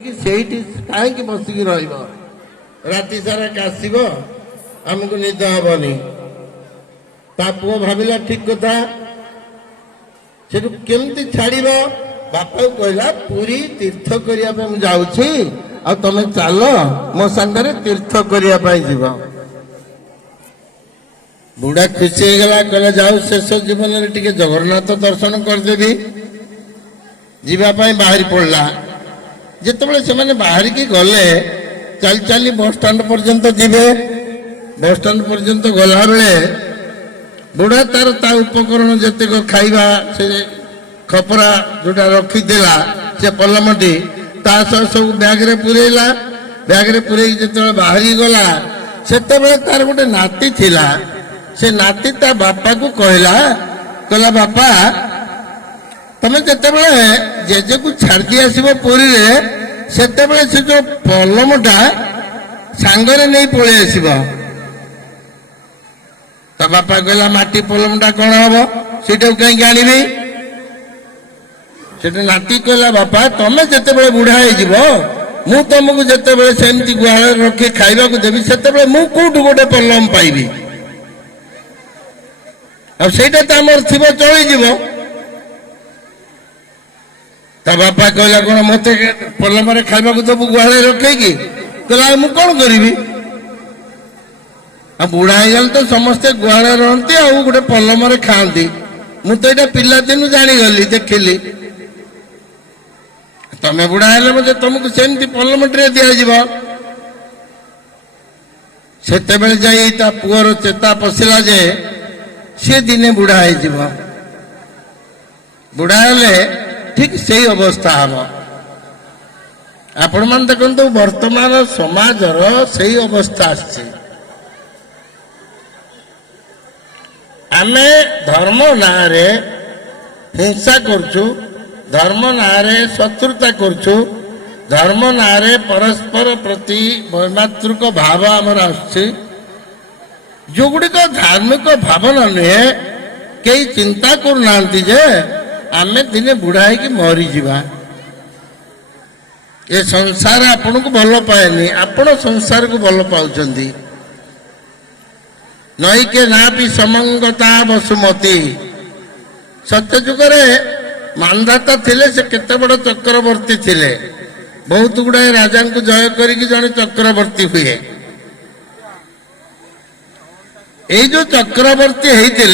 कहीं बसिक राति सारा काशिब आमको निद हेनी ता पुओ भाविला ठीक कथा से केमती छाड़ बापा कहला पूरी तीर्थ करने जाऊँगी आ तुम चल मो सांगे तीर्थ करने जीव बुढ़ा खुशी हो गला कहला जाऊ शेष जीवन में टे जगन्नाथ दर्शन करदेवी जीवाई बाहरी पड़ा जिते से बाहर की गले चल चली बस स्टाण्ड पर्यंत जीवे बस स्टाण्ड पर्यंत गला बेले बुढ़ा तार ता उपकरण जितेक खाइबा से खपरा जोटा रखी से पलमटी ता सब बैग रे पुरेला बैग रे पुरे जो बाहरी गला से तार गोटे नाती थिला से नाती ता बापा को कहला बापा तमें जिते जेजे को छाड़ी आसब पुरी से जो पलमटा सांगरे नहीं पलि आसब ता बापा कहला माटी पलमटा कौन हम सीटा कहीं आनी से नाती कहला बापा तमें जिते बुढ़ा हो तुमको जिते सेमती गुहाल रखी खाइबा को देवी से कौटू गोटे पलम पाइबी आईटा तो आमर थी चल ता बापा कहला कौन मत पलम खाइबा को दबू गुहाल रखे कहला मु कौन करी बुढ़ा हो तो समस्ते गुहाल रहती आ गोटे पलम खाती मु तो यहाँ पिलादिन जागली देखिली तमें बुढ़ा है मत तुमको सेमती पलमटे दिज्व से जाई ता पुअर चेता पशिला जे सी दिने बुढ़ा हो बुढ़ा हेले ठीक से अवस्था हम आपण मान देखो वर्तमान समाजर से अवस्था आमे धर्म ना हिंसा करछु धर्म ना शत्रुता करछु धर्म ना परस्पर प्रति वैमातृक भाव आमर आसुछि जो गुड़िक धार्मिक भावना नुहे कई चिंता करना जे आमे दिने बुढ़ा है कि मरी जीवा ये संसार आपन को भल पाएनी आपण संसार को भल पाउछंती नई के ना भी समंगता वसुमती सत्य जुगरे मानदाता थिले से केते बड़ चक्रवर्ती थिले बहुत गुड़ाए राजा को जय करिक जने चक्रवर्ती हुए ये जो चक्रवर्ती होते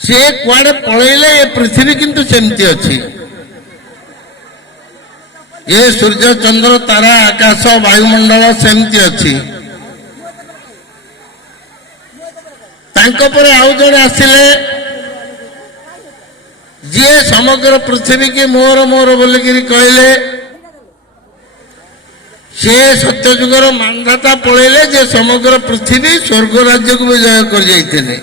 सी कुआडे पलैले ये पृथ्वी किंतु सेमती अच्छी ये सूर्य चंद्र तारा आकाश वायुमंडल सेमती अच्छी तांको पर आउ जड़े आसिले जी समग्र पृथ्वी की मोर मोर बोलिकी कहले सी सत्य जुगर मानदाता पलैले जे समग्र पृथ्वी स्वर्ग राज्य को भी जय कर जाइए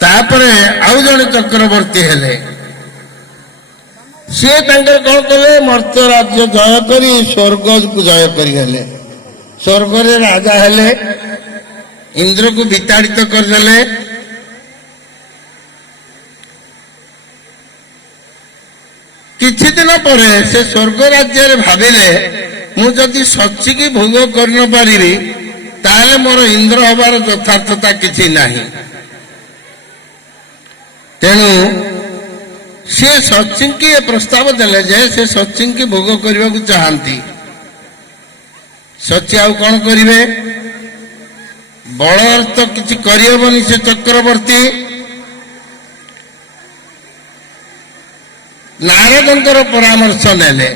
तापरे आउ जड़े चक्रवर्ती हेले सी कौन कले मर्त्य राज्य जय करी स्वर्ग को जय करें स्वर्ग रे राजा हेले इंद्र को विताड़ित करदे किछि दिन पर से स्वर्ग राज्य भाविले मुझे सची की भोग कर पारि ताले मोर इंद्र हबार यथार्थता किछि नाही तेणु सी सचिन की प्रस्ताव देले जे से सचिन की भोग करने को चाहती सची आउ कौन करिवे बड़ तो किसी करहबनी से चक्रवर्ती नारदंकर परामर्श नेले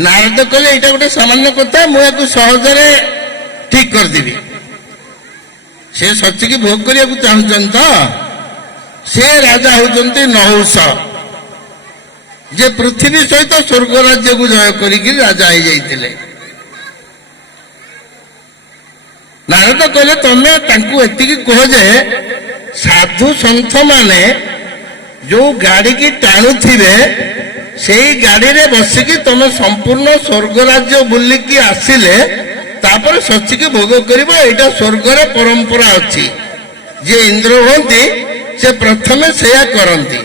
नारद कहले एटा गोटे सामान्य कथा मुझे सहजरे ठीक करदेवी से सची की भोग करने को चाहते तो से राजा होचंती नहुष जे पृथ्वी सहित स्वर्ग राज्य को जय करिक राजा हो जाइए नारद कहले तमें तांकु एतिकी कह जे साधु संत माने जो गाड़ी की टाणुथिबे से गाड़ी रे बसिकी तमें संपूर्ण स्वर्ग राज्य बुलिकी आसिले तापर सची की भोग करिबो एटा स्वर्ग रे परंपरा अछि जे इंद्र होती से प्रथमे सेया करती।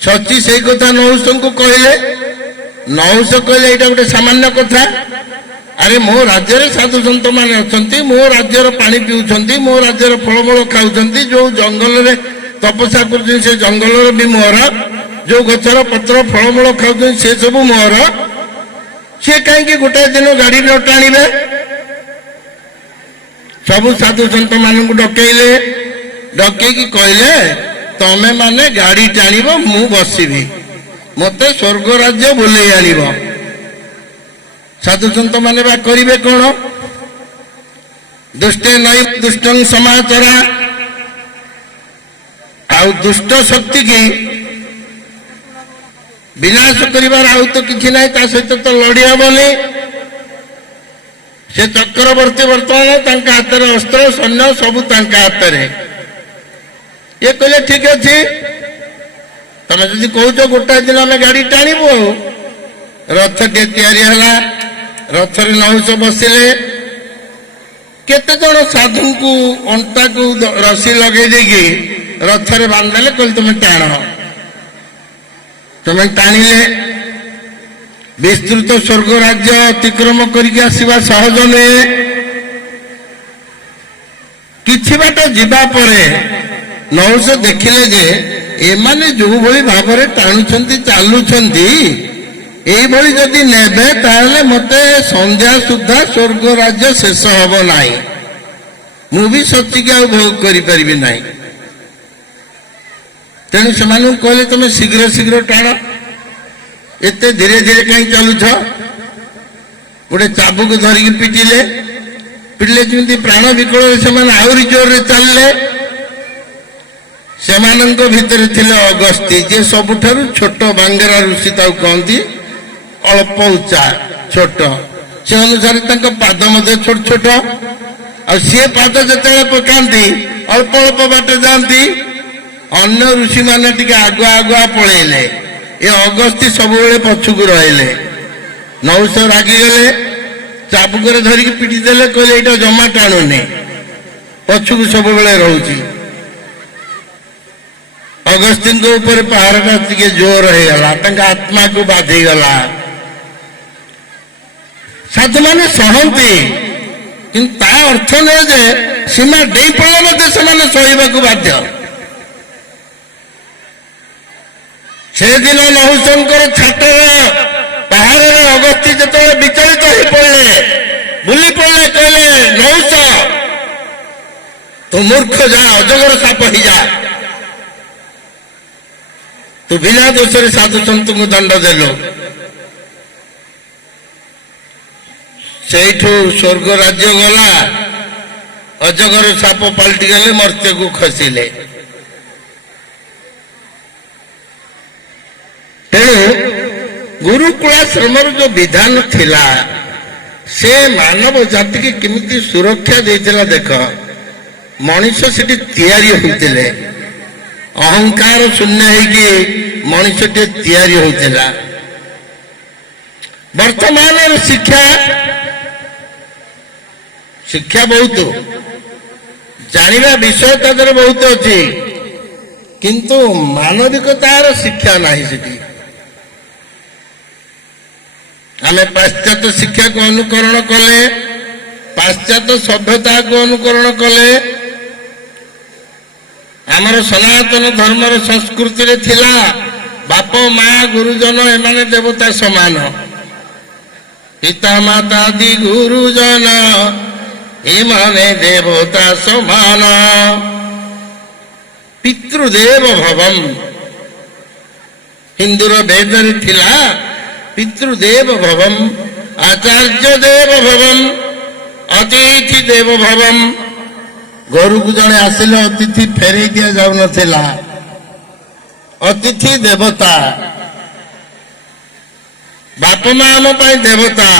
सची से कथा नहुष को कहले, नहुष कहले यहाँ गोटे सामान्य कथा, अरे मो राज्य साधु सन्त मैंने अच्छा, मो राज्यर पानी पीउछंती, मो राज्यर फलमूल खाऊंती, जो जंगल में तपस्या कर से जंगल भी मोहर, जो गचर पत्र फलमूल खाऊ से सब मोहर, सी कहीं गोटे दिन गाड़ी न टाणिबे। सबु साधु सन्त मान डकैले, डकैकी कहले तमे माने गाड़ी टाणिब, मु बसबी, मते स्वर्ग राज्य बुले आनिब। साधु सन्त माने बा करिवे कोन? दुष्टे नई दुष्टं समाचरा, आउ दुष्ट शक्ति की विनाश करिवार आउ तो किछि नाही, ता सहित तो लड़ी हबनी। से चक्रवर्ती वर्तमान तांका हाथ अस्त्र सैन्य सबू तांका हाथ में। ये कहले ठीक अच्छे, तमें जदि कौच गोटाए दिन आम गाड़ी टाणीबू, रथ टे या रथ नहुष बसिले, केते जन साधु को अंटा को रसी लगे देगी रथरे बांधले, कहले तुम्हें टाण, तुम्हें टाणिले। विस्तृत स्वर्ग राज्य अतिक्रम करके आसवा सहज नुहे। किछि बाट जिबा परे नहुष देखिले जे एमाने जो भली भावरे टाणुछंती चालुछंती, एई भली जदि नेबे ताहले मते संध्या सुद्धा स्वर्ग राज्य शेष हब नाही, मु भी सच्ची आ भोग करि परिबि नाही। तेणु सेमानकु कहले तमे शीघ्र शीघ्र टाण, एते धीरे धीरे कहीं चलुछ। गोटे चाबुक धरिकी पिटिले, पिटिले जमी प्राण विकल से आहरी जोर चलले। सेमानंक भितर थिले अगस्ती, जे सबुठारु छोट बांगेरा ऋषि ताऊ कहती, अल्प उच्चा छोट, से अनुसार तांका पाद मध्य छोट छोट, आ सी पाद जिते पकाती अल्प अल्प बाट जाती। अन्य ऋषि मैंने टिके आगुआ आगुआ पलैले, ये अगस्ती सब पछुक रहिले। नहुष रागिगले, चाबुक धरिकी पिटी देले, कहले एटा जमा टाणुनी, पछुक सब रोची। अगस्तीन को ऊपर पहाड़ टे जोर होगा, आत्मा को बाधिगला। साधु मैंने सहती, कि अर्थ नुहे जे सीमा डे पड़े से सहवाक बाध्य। से दिन नहुषंकर छाटर पहाड़ अगस्ती जो विचलित हो पड़े, बुली पड़े, कहले नहुष तू मूर्ख जा, अजगर साप ही जा, तू बिना दोष साधु सन्तु को दंड देलु। सेठू स्वर्ग राज्य गला, अजगर साप पलटि गले, मर्त्य को खसिले। तेणु गुरुकुलाश्रम जो विधान थिला, से मानव जाति की किमिति सुरक्षा देइतिला। देख मनुष्य सेठी तैयारी होइतिले, अहंकार शून्य होगी मनुष्य तैयारी होता। वर्तमान शिक्षा शिक्षा बहुत जानिबा विषय तादर बहुत अच्छी, किंतु मानविकतार शिक्षा नहीं। सेठी आम पाश्चात्य शिक्षा को अनुकरण कले, पाश्चात्य सभ्यता को अनुकरण कले। आमर सनातन धर्मर संस्कृति रे थिला बाप माँ गुरुजन एमाने देवता समान, पिता माता आदि गुरुजन एमाने देवता समान। पितृदेव भवम हिंदूर वेद रे थिला, पितृदेव भवम, आचार्य देव भवम, अतिथि देव भवम। घर को जड़े आसिले अतिथि फेरे दिया जाऊ नथिला, अतिथि देवता, बाप माँ आम देवता।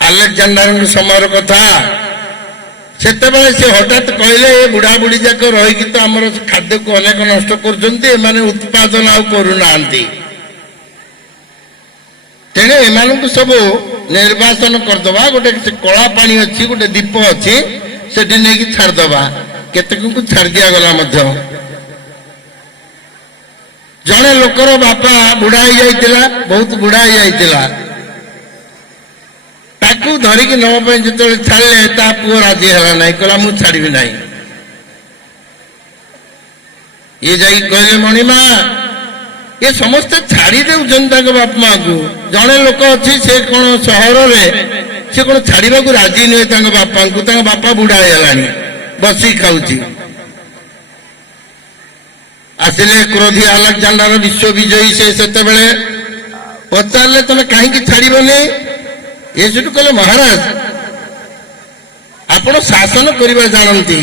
आलेक्जेंडर समय कथा, से हठात कहले ये बुढ़ा बुढ़ी जाक रही तो आमर खाद्य को अनेक नष्ट कर उत्पादन आउ करूना। तेणु एमानंकु सब निर्वाचन करदबा गोटे कला पानी अच्छी गोटे दीप अच्छी सेठी नहीं छाड़दबा केतक छाड़ दिया गला मध्य जड़े लोकर बापा बुढ़ा हो जाइतिला बहुत बुढ़ा हो जाइतिला ताकू धरिकी नवा जो छाड़े ता पुओ राजी है ना कहला मु छाड़ी ना ये जाई कहले मणिमा ये समस्त छाड़ी दे बाप माँ को जड़े लोक अच्छी से कौन सहर में से कौन छाड़ा को राजी नुहे बापा को बापा बुढ़ा होगा बसी खाऊची आसिले क्रोधी आलेक्जेंडर विश्व विजयी से पचारे तुम कहीं छाड़बनी ये सेठू कहले महाराज आपण शासन करवा जानती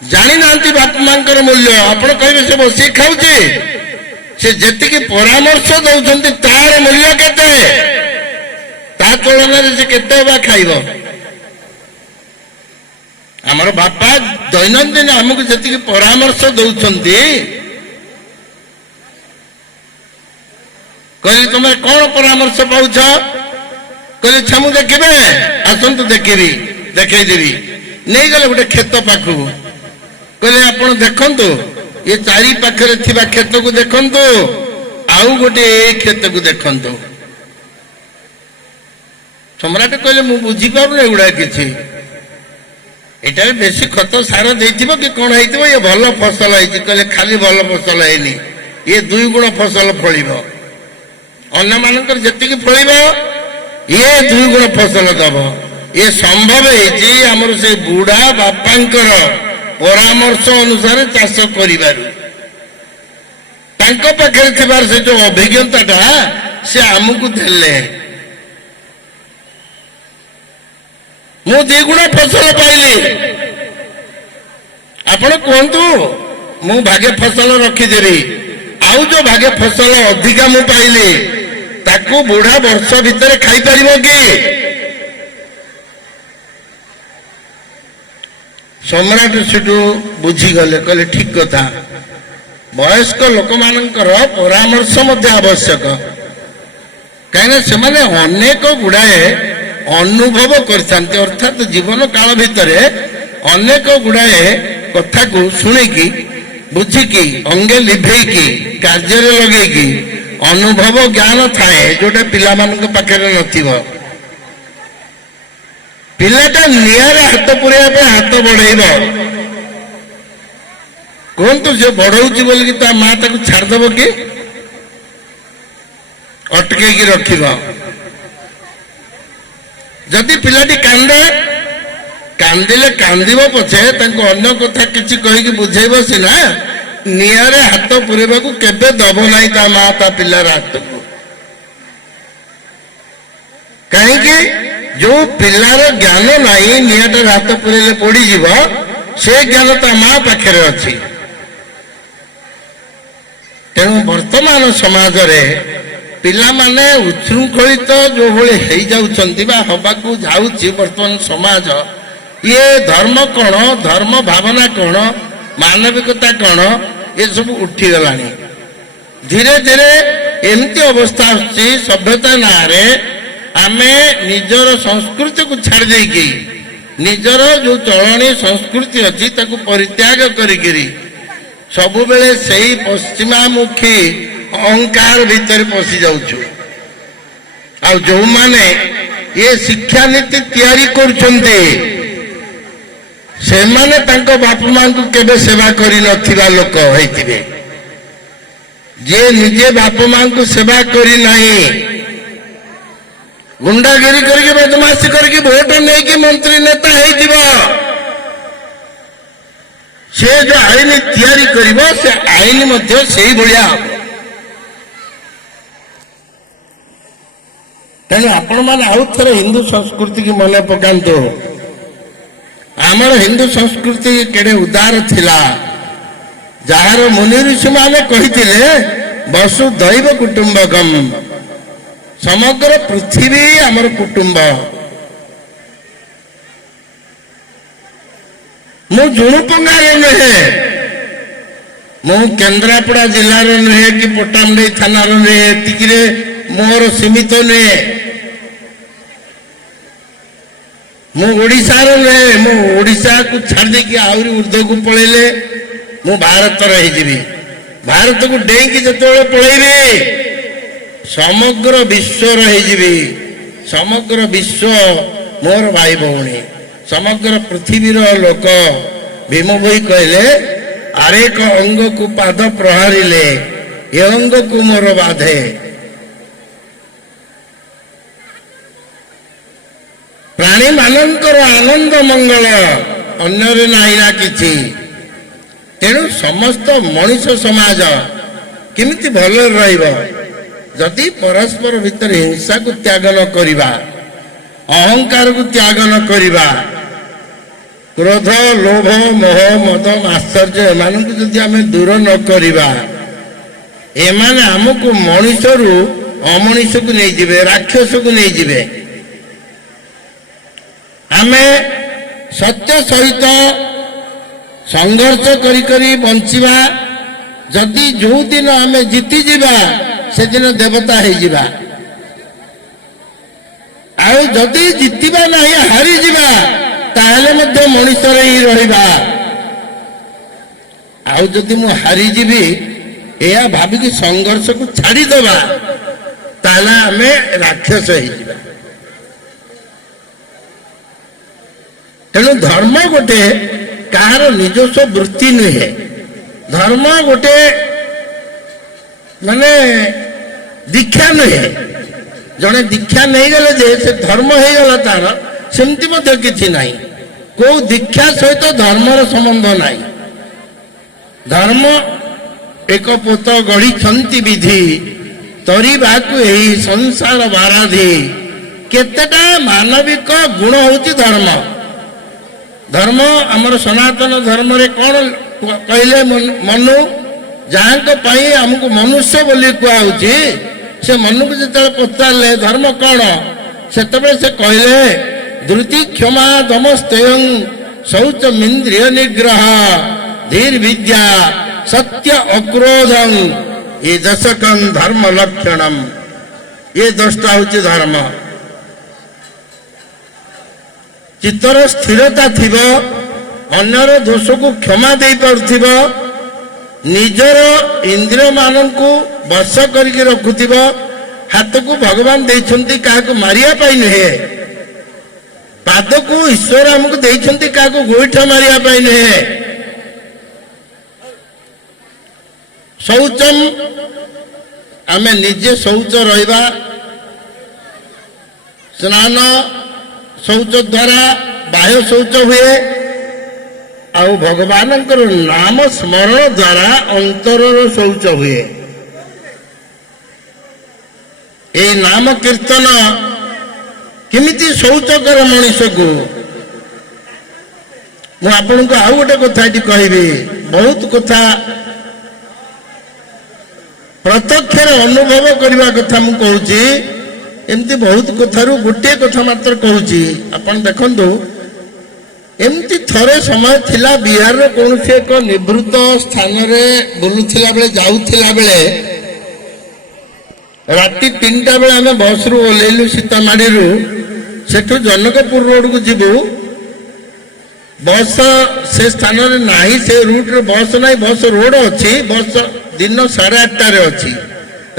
जानी ना बाप मां मूल्य आपण कहे से बसी खाऊचे से जी परामर्श दौरान तार मूल्य केते तुलन से केते खाइब आमर बापा दैनंदिन आमको जी परामर्श दौरान कहली तुम कौन परामर्श पाउछ कहली छामु देखिबे आसतु देखी देखेदेवी नहीं गले गोटे खेत पाखु कहले आपण देखंतु ये चारि पाखरे थिबा खेत को देखंतु आउ गोटे खेत को देखंतु सम्राट कहले मु बुझी पारु एगुडा किछि एटारे बेसी खत सार देथिबो कि कोन हैतिबो ये भल फसल हैछि कहले खाली भल फसल हैनी ये दुई गुण फसल फळिबो अन्य मानकर जतिक फल ये दुई गुण फसल दब ये संभव है से बुढ़ा बापांकर परामर्श अनुसार चाष कर से जो अभिज्ञता से आमको देले मु द्विगुण फसल पाइली आपण कहतु मु भागे फसल रखीदेवी आउ जो भागे फसल अधिका मु पाइली ताकू बुढ़ा वर्ष भितर खाई पारिबो कि सम्राट सेठू बुझीगले कहले ठीक कथा वयस्क लोक मानकर परामर्श मध्य आवश्यक कहीं से अनेक गुड़ाए अनुभव करते अर्थात जीवन काल भितर अनेक गुड़ाए कथा को शुणिकी बुझिकी अंगे लिभेकी कार्य लगेगी अनुभव ज्ञान थाए जोटा पिला पाखे नथिबो पिलाटा नियारे हाथ पुरेबा हाथ बढ़ेब कहतु जो बढ़ौची बोलिकी ता माँ ताकू छाड़देव कि अटकेकी रखिब जदि पिलाटी कांदे कांदिले कांदिब पछे तांको अन्य कथा किछि कहिकी बुझेइब सिना नियारे हाथ पुरेबा को केबे दब नाही ता माँ ता पिलार हाथ को कहीं जो पिलार ज्ञान नहीं नियाटे हाथ पुरेले पड़ी जीव से ज्ञान ता माँ पाखे अच्छी तेणु वर्तमान समाज रे पिला माने उच्छृंखलित जो भले हो जाउछंती बा हबाकू जाउछि वर्तमान समाज ये धर्म कौन धर्म भावना कौन मानविकता कौन ये सब उठी गलानी धीरे धीरे एमती अवस्था आछि सभ्यता नारे आमे निजर संस्कृति को छाड़ देकी निजर जो चलनी संस्कृति अच्छी ताकू परित्याग करिकिरी सबु बेले सही पश्चिमामुखी अहंकार भीतर पशि जाउछु आ जो माने ये शिक्षा नीति तैयारी करुछंती से माने तांको बाप मां को केबे सेवा करि नथिबा लोक होइतिबे जे निजे बाप मां को सेवा करि नाही गुंडागिरी करके बदमाशी करके वोट नहीं कि मंत्री नेता हो से जो आईन तैयारी करिबो से आईन मध्य सही भलिया तेणु आपण मैंने आउ थे हिंदू संस्कृति की मन पकांतु आमर हिंदू संस्कृति केड़े उदार थिला जार मुनि ऋषि माने कहिथिले वसुधैव कुटुंबकम समग्र पृथ्वी आमर कुटुंब मु जुणुपंगारे नुहे ମୁଁ କେନ୍ଦ୍ରାପଡ଼ା ଜିଲ୍ଲାର ନୁହେଁ କି ପଟ୍ଟାମୁଣ୍ଡାଇ ଥାନାର ନୁହେଁ, ଏତିକିରେ ମୋର ସୀମିତ ନୁହେଁ। ମୁଁ ଓଡ଼ିଶାର ନୁହେଁ, ମୁଁ ଓଡ଼ିଶାକୁ ଛାଡ଼ି ଦେଇକି ଆହୁରି ଉର୍ଦ୍ଧ୍ୱକୁ ପଳେଇଲେ ମୁଁ ଭାରତର ହେଇଯିବି। ଭାରତକୁ ଡେଇଁକି ଯେତେବେଳେ ପଳେଇବି ସମଗ୍ର ବିଶ୍ୱର ହେଇଯିବି। ସମଗ୍ର ବିଶ୍ୱ ମୋର ଭାଇ ଭଉଣୀ, ସମଗ୍ର ପୃଥିବୀର ଲୋକ। ଭୀମ ଭୋଇ କହିଲେ, ଆରେକ ଅଙ୍ଗକୁ ପାଦ ପ୍ରହାରିଲେ ଏ ଅଙ୍ଗକୁ ମୋର ବାଧେ। ପ୍ରାଣୀ ମାନଙ୍କର ଆନନ୍ଦ ମଙ୍ଗଳ ଅନ୍ୟରେ ନାହିଁ ନା କିଛି। ତେଣୁ ସମସ୍ତ ମଣିଷ ସମାଜ କେମିତି ଭଲରେ ରହିବ ଯଦି ପରସ୍ପର ଭିତରେ ହିଂସାକୁ ତ୍ୟାଗ ନ କରିବା, ଅହଙ୍କାରକୁ ତ୍ୟାଗ ନ କରିବା, କ୍ରୋଧ, ଲୋଭ, ମୋହ, ମଦ, ମାତ୍ସର୍ଯ୍ୟ ଏମାନଙ୍କୁ ଯଦି ଆମେ ଦୂର ନ କରିବା, ଏମାନେ ଆମକୁ ମଣିଷରୁ ଅମଣିଷକୁ ନେଇଯିବେ, ରାକ୍ଷସକୁ ନେଇଯିବେ। ଆମେ ସତ୍ୟ ସହିତ ସଂଘର୍ଷ କରି କରି ବଞ୍ଚିବା। ଯଦି ଯୋଉ ଦିନ ଆମେ ଜିତିଯିବା ସେଦିନ ଦେବତା ହେଇଯିବା, ଆଉ ଯଦି ଜିତିବା ନାହିଁ ହାରିଯିବା ତାହେଲେ ମଧ୍ୟ ମଣିଷରେ ହିଁ ରହିବା। ଆଉ ଯଦି ମୁଁ ହାରିଯିବି ଏହା ଭାବିକି ସଂଘର୍ଷକୁ ଛାଡ଼ିଦେବା ତାହେଲେ ଆମେ ରାକ୍ଷସ ହେଇଯିବା। ତେଣୁ ଧର୍ମ ଗୋଟେ କାହାର ନିଜସ୍ୱ ବୃତ୍ତି ନୁହେଁ। ଧର୍ମ ଗୋଟେ ମାନେ ଦୀକ୍ଷା ନୁହେଁ। ଜଣେ ଦୀକ୍ଷା ନେଇଗଲେ ଯେ ସେ ଧର୍ମ ହେଇଗଲା ତାର, ସେମିତି ମଧ୍ୟ କିଛି ନାହିଁ। କୋଉ ଦୀକ୍ଷା ସହିତ ଧର୍ମର ସମ୍ବନ୍ଧ ନାହିଁ। ଧର୍ମ ଏକ ପୋତ ଗଢ଼ିଛନ୍ତି ବିଧି, ତରିବାକୁ ଏହି ସଂସାର ବାରାଧି। କେତେଟା ମାନବିକ ଗୁଣ ହଉଛି ଧର୍ମ। ଧର୍ମ ଆମର ସନାତନ ଧର୍ମରେ କଣ କହିଲେ? ମନୁ, ଯାହାଙ୍କ ପାଇଁ ଆମକୁ ମନୁଷ୍ୟ ବୋଲି କୁହାହଉଛି, ସେ ମନୁକୁ ଯେତେବେଳେ ପଚାରିଲେ ଧର୍ମ କଣ, ସେତେବେଳେ ସେ କହିଲେ ଧୃତି, କ୍ଷମା, ଦମ, ସ୍ତେୟଂ, ଶୌଚ, ଇନ୍ଦ୍ରିୟ ନିଗ୍ରହ, ଧୀର, ବିଦ୍ୟା, ସତ୍ୟ, ଅକ୍ରୋଧଂ, ଏ ଦଶକଂ ଧର୍ମ ଲକ୍ଷଣମ୍। ଏ 10ଟା ହଉଛି ଧର୍ମ। ଚିତ୍ତର ସ୍ଥିରତା ଥିବ, ଅନ୍ୟର ଦୋଷକୁ କ୍ଷମା ଦେଇପାରୁଥିବ, ନିଜର ଇନ୍ଦ୍ରିୟ ମାନଙ୍କୁ ବଶ କରିକି ରଖୁଥିବ। ହାତକୁ ଭଗବାନ ଦେଇଛନ୍ତି କାହାକୁ ମାରିବା ପାଇଁ ନୁହେଁ, ପାଦକୁ ଈଶ୍ୱର ଆମକୁ ଦେଇଛନ୍ତି କାହାକୁ ଗୋଇଠା ମାରିବା ପାଇଁ ନୁହେଁ। ଶୌଚମ, ଆମେ ନିଜେ ଶୌଚ ରହିବା। ସ୍ନାନ, ଶୌଚ ଦ୍ୱାରା ବାହ୍ୟ ଶୌଚ ହୁଏ, ଆଉ ଭଗବାନଙ୍କର ନାମ ସ୍ମରଣ ଦ୍ୱାରା ଅନ୍ତରର ଶୌଚ ହୁଏ। এই ନାମ କୀର୍ତ୍ତନ କେମିତି ଶୌଚ କରେ ମଣିଷକୁ। ମୁଁ ଆପଣଙ୍କୁ ଆଉ ଗୋଟେ କଥା ଏଠି କହିବି। ବହୁତ କଥା ପ୍ରତ୍ୟକ୍ଷରେ ଅନୁଭବ କରିବା କଥା ମୁଁ କହୁଛି। ଏମିତି ବହୁତ କଥାରୁ ଗୋଟିଏ କଥା ମାତ୍ର କହୁଛି। ଆପଣ ଦେଖନ୍ତୁ, ଏମିତି ଥରେ ସମୟ ଥିଲା, ବିହାରର କୌଣସି ଏକ ନିଭୃତ ସ୍ଥାନରେ ବୁଲୁଥିଲା ବେଳେ, ଯାଉଥିଲା ବେଳେ, ରାତି 3ଟା ବେଳେ ଆମେ ବସରୁ ଓହ୍ଲେଇଲୁ ସୀତାମାଢିରୁ। ସେଠୁ ଜନକପୁର ରୋଡକୁ ଯିବୁ। ବସ୍ ସେ ସ୍ଥାନରେ ନାହିଁ, ସେ ରୁଟ୍ରେ ବସ୍ ନାହିଁ। ବସ୍ ରୋଡ ଅଛି, ବସ୍ ଦିନ 8:30ରେ ଅଛି।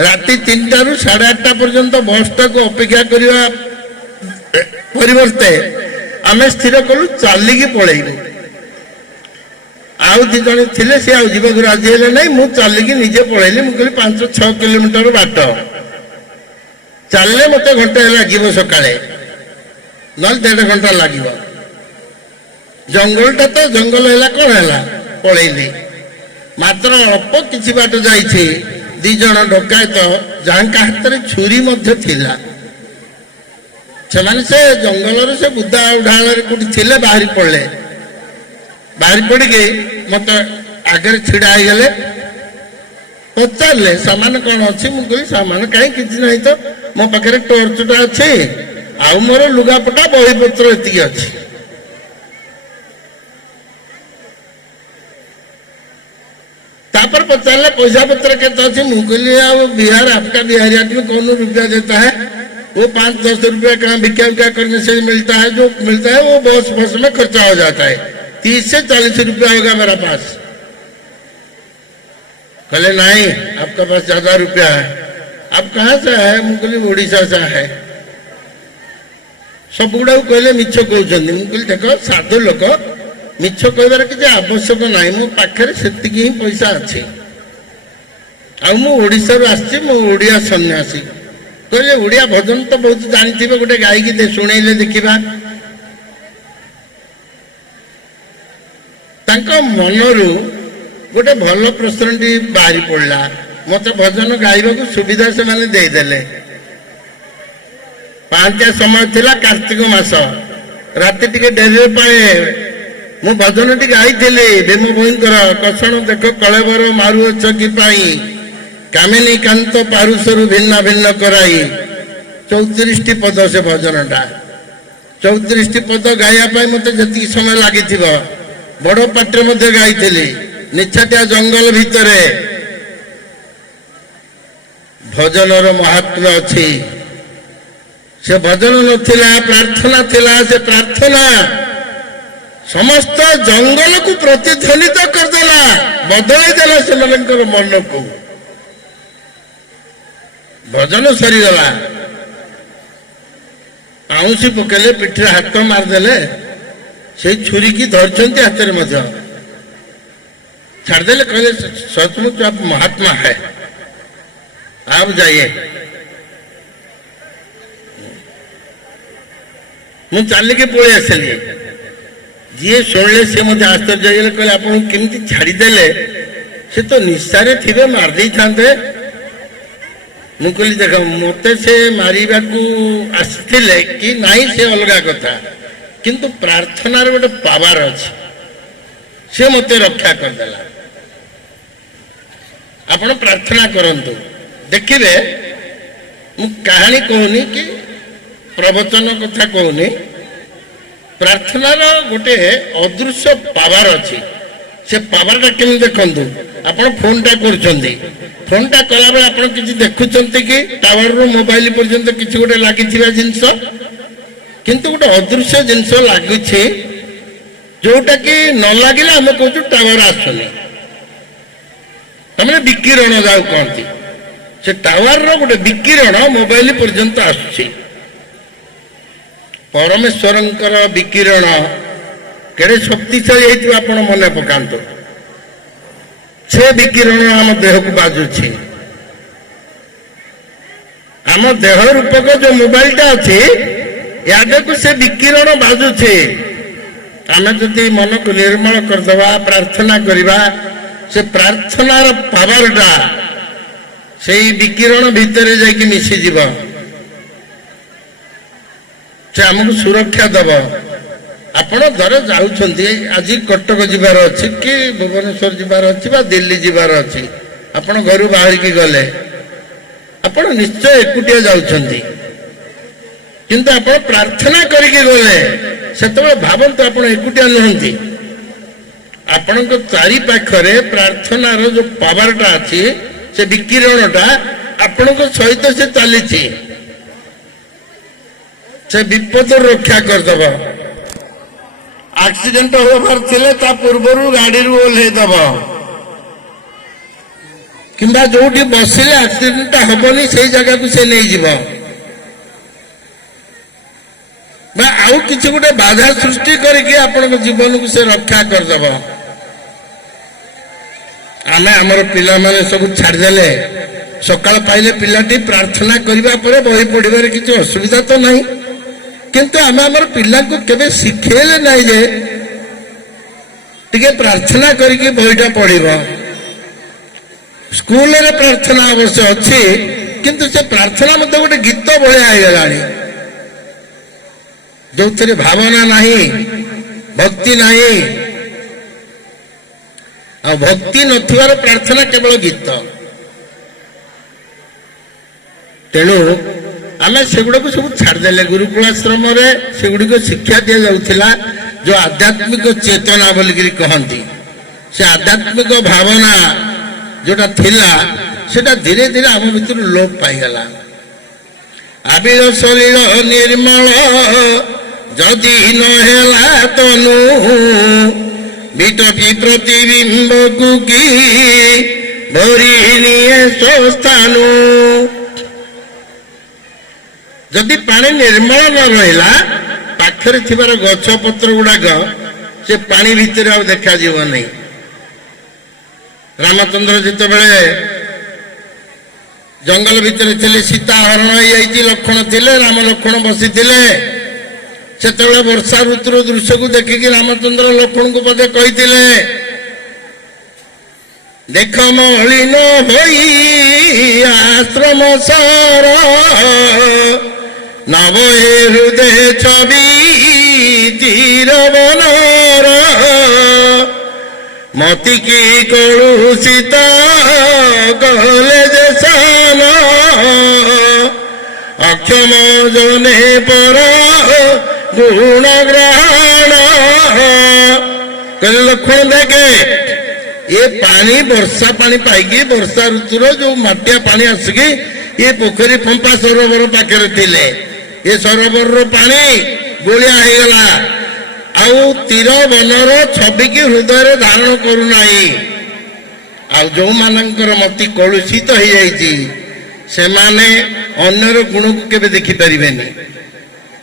ରାତି 3ଟାରୁ 8:30 ପର୍ଯ୍ୟନ୍ତ ବସ୍ଟାକୁ ଅପେକ୍ଷା କରିବା ପରିବର୍ତ୍ତେ ଆମେ ସ୍ଥିର କଲୁ ଚାଲିକି ପଳେଇବୁ। ଆଉ 2 ଜଣ ଥିଲେ, ସେ ଆଉ ଯିବାକୁ ରାଜି ହେଲେ ନାହିଁ। ମୁଁ ଚାଲିକି ନିଜେ ପଳେଇଲି। ମୁଁ କହିଲି 5-6 କିଲୋମିଟର ବାଟ ଚାଲିଲେ ମତେ ଘଣ୍ଟେ ଲାଗିବ, ସକାଳେ ନହେଲେ 1.5 ଘଣ୍ଟା ଲାଗିବ। ଜଙ୍ଗଲଟା ତ ଜଙ୍ଗଲ ହେଲା, କଣ ହେଲା, ପଳେଇଲି। ମାତ୍ର ଅଳ୍ପ କିଛି ବାଟ ଯାଇଛି, 2 ଜଣ ଡକାୟତ, ଯାହାଙ୍କ ହାତରେ ଛୁରୀ ମଧ୍ୟ ଥିଲା। ସେମାନେ ସେ ଜଙ୍ଗଲରେ ସେ ବୁଦା ଢାଳରେ କୋଉଠି ଥିଲେ, ବାହାରି ପଡିଲେ। ବାହାରି ପଡିକି ମତେ ଆଗରେ ଛିଡା ହେଇଗଲେ। ପଚାରିଲେ ସାମାନ କଣ ଅଛି? ମୁଁ କହିଲି ସାମାନ କାହିଁ କିଛି ନାହିଁ ତ, ମୋ ପାଖରେ ଟର୍ଚ୍ଚଟା ଅଛି, ଆଉ ମୋର ଲୁଗାପଟା, ବହିପତ୍ର ଏତିକି ଅଛି। तापर पचारे पैसा पत्र के बिहार आपका बिहारी आदमी कौन रुपया देता है? वो 5-10 रुपया कहाँ भिक्षा विक्षा करने से मिलता है, जो मिलता है वो बस में खर्चा हो जाता है। 30 से 40 रुपया होगा मेरा पास। कहले नहीं, आपका पास ज्यादा रुपया है। आप कहाँ से है? मुझे ओडिशा से है। सब गुड़ा कहले मिछ कहते। मुझे देख साधु लोक मिछ कहबार किसी आवश्यक ना, मो पाखे से ही पैसा अच्छी। आड़शा आड़िया सन्यासी। कहले ओडिया भजन तो बहुत जानते, गोटे गाई की शुणेले देखा। मनरू गोटे भल प्रश्न बाहरी पड़ा। मत भजन गाइबा सुविधा से मैंने देदेले। पांचा समय थिला कार्तिक मास, राति टिके डेरी पाए मु भजन टी गाई भीम भईंकर कषण देख कलेबर मारुअछ कि पाई, कामिनी कांत पारुषरु भिन्न भिन्न कराई। 34 पद से भजनटा। 34 पद गाइबा मत जी समय लगी बड़ पाटे मध्य गाई। निछाटिया जंगल भितरे भजनर महात्म्य अच्छी। से भजन नथिला, प्रार्थना थिला। से प्रार्थना समस्त जंगल को प्रतिध्वनित करदेला, बदलाई देला से मन को। भजन सरीगला, आउंसी पकेले पिठरे हाथ मारदेले, से छुरी की धरछंती हाथ में छाड़देले। कहले सचमुच आप महात्मा है, आप जाइए। मुझे चल के पलि आसली। जी शुणिले से मत आश्चर्य कहले आप केमती छाड़देले? से तो निशारे थे मारदे था। मुझे देख मत से मारिबा आसते कि नहीं से अलग कथा, किंतु प्रार्थनार गोटे पावर अच्छी, से मत रक्षा करदेला। आपण प्रार्थना करंतु, देखिए मु कहानी कहूनी कि प्रवचन कथा कहूनी। प्रार्थनार गोटे अदृश्य पावर अच्छी। से पावरटा केमी देखंतु, आपण फोनटा करछंती, फोनटा कला बेले आपण किछि देखुछंती कि टावर रो मोबाइल पर्यंत किछि गोटे लागिथिबा जिंस, किंतु गोटे अदृश्य जिंस लागिछि जोटा कि न लागिला हम कहू टावर आसुनी। तमने विकिरण जाऊ कहती। से टावर रो गोटे विकिरण मोबाइल पर्यंत आसुछि। परमेश्वरंकर विकिरण केड़े शक्तिशाली होइतिबा आपण मने पकांतो। से विकिरण आम देह को बाजुछि। आम देह रूपक जो मोबाइलटा अच्छी याद को से विकिरण बाजुछि। आम जदि मन को निर्मल करदवा, प्रार्थना करिबा, से प्रार्थनार पावरटा से विकिरण भितर जाइए मिसी जीव। से आमको सुरक्षा दब। आपण धर जाउछंती, आज कटक जीवार अच्छी कि भुवनेश्वर जीवार अच्छी बा दिल्ली जीवार अच्छी, आपण घर बाहर की गले आपण निश्चय एकुटिया जाउछंती। किंतु आपण प्रार्थना करके गले सेतबे भावंतु आपण एकुटिया नहंती। आपण को चारि पाखरे प्रार्थनार जो पावरटा अच्छी, से विकिरणटा आपण को सहित से चली। से विपद रक्षा करदब। एक्सीडेंट होबार थिले ता पूर्वर गाड़ी ओह्लैदब, किंबा जोटी बसिले एक्सीडेंट हबनी से जगह को से नहीं जीव, आउ किसी गोटे बाधा सृष्टि करके आपण जीवन को से रक्षा करदब। आमे हमर पिला माने सब छाड़देले। सकाळ पाइले पिलाटी प्रार्थना करिबा परे बही पढ़िबार किसी असुविधा तो नहीं, किंतु आमे हमर पिला को केबे सिखेले नहीं जे टिके प्रार्थना करके बहीटा पढ़िबो। स्कूल रे प्रार्थना अवश्य अच्छी, किंतु से प्रार्थना मत गोटे गीत भलिया आइगलानी, जो थे भावना नहीं, भक्ति नहीं। आ भक्ति नथिबार प्रार्थना केवल गीत। तेणु आम सेगुड़ा को सब छाड़देले। गुरुकुलाश्रम सेगुड़ी को शिक्षा दि जाउथिला जो आध्यात्मिक चेतना बोलिकी कहती। से आध्यात्मिक भावना जोटा थिला सेटा धीरे धीरे आम भीतर लोप पाईगला आबिर शरीर निर्मल जदि नहेला तनु बिटपी प्रतिबिंब कुकी भरी निये स्वस्थानु जदि पानी निर्मल न रहिला पाखरे थिबार गछ पत्र गुड़ाक से पानी भितर आ देखा जीव नहीं रामचंद्र जिते बड़े जंगल भितर थे सीता हरण हो लक्षण थे राम लक्षण बसी से वर्षा ऋतुर दृश्य को देखिकी रामचंद्र लक्ष्मण को पदे कही देख मलिन भई आश्रम सार नव हृदय छवि तीर बनर मति की कलुषित कहले जे सान अक्षम जने पर गुण ग्रहण कहले लक्ष्मण देखे ये पानी वर्षा पानी पाई वर्षा ऋतुर जो मटिया पानी आसिकी ये पोखरी पंपा सरोवर पाखे थिले ये सरोवर पानी गोलिया हो गला आउ तीर बनर छवि की हृदय धारण करूना जो मानकर मति कलुषित हो जाइए से माने अन्यर गुण को केवे देखि परिबेनी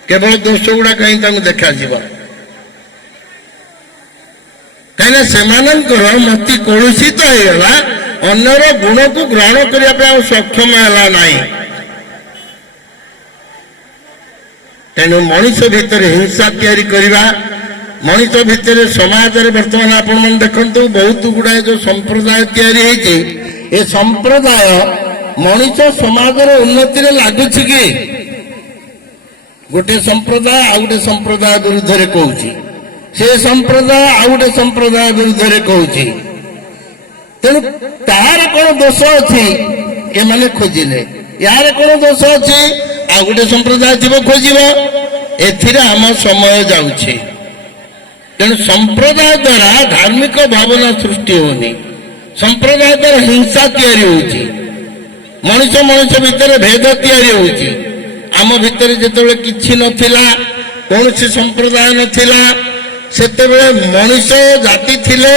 केवल दोष गुड़ा कहीं देखा कहीं से मति कलुषित हो गला अन्यर गुण को ग्रहण करने सक्षम है ना तेणु मनीष भितर हिंसा तैयारी करवा मनीष भितर समाज में बर्तमान आपण देखु बहुत गुड़ाए जो संप्रदाय तैयारी ये संप्रदाय मनीष समाज उन्नति लगुच कि गोटे संप्रदाय आ गोटे संप्रदाय विरुद्ध में कहूँ से संप्रदाय आ गोटे संप्रदाय विरुद्ध में कहूँ तेणु तार कौन दोष अच्छी ये मैंने खोजिले यार कौन दोष अच्छी आ गोटे संप्रदाय थी खोज एम समय जाऊे तेणु संप्रदाय द्वारा धार्मिक भावना सृष्टि होनी संप्रदाय द्वारा हिंसा तैयारी होची मनुष्य मनुष्य भितर भेद तैयारी होची आम भितर जिते किछि नथिला कौन सी संप्रदाय नथिला सेतेबेले मनुष्य जाति थिले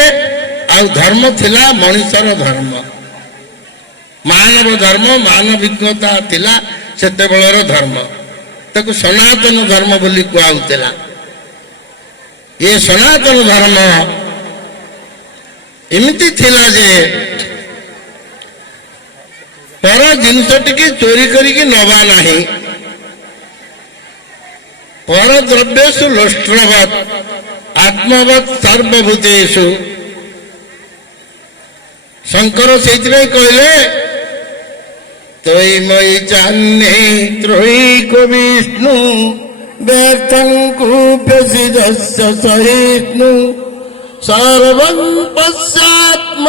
आ धर्म थिला मनुष्यर धर्म मानव धर्म मानविकता थिला सेतेबेलेर धर्म ताकू सनातन धर्म बोली कुआउतेला ये सनातन धर्म एमती थिला जे पर जिनस टी चोरी करिकी नवा नाही पर द्रव्येषु लोष्ट्रवत् आत्मवत् सर्वभूतेषु शंकर से कहले त्रयीमयी चान्ये त्रयीक विष्णु व्यर्थं कुप्यसिदस्य सहिष्णु सर्वं पश्यात्मानात्मानं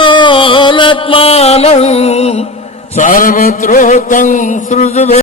सर्वत्र तं सृजु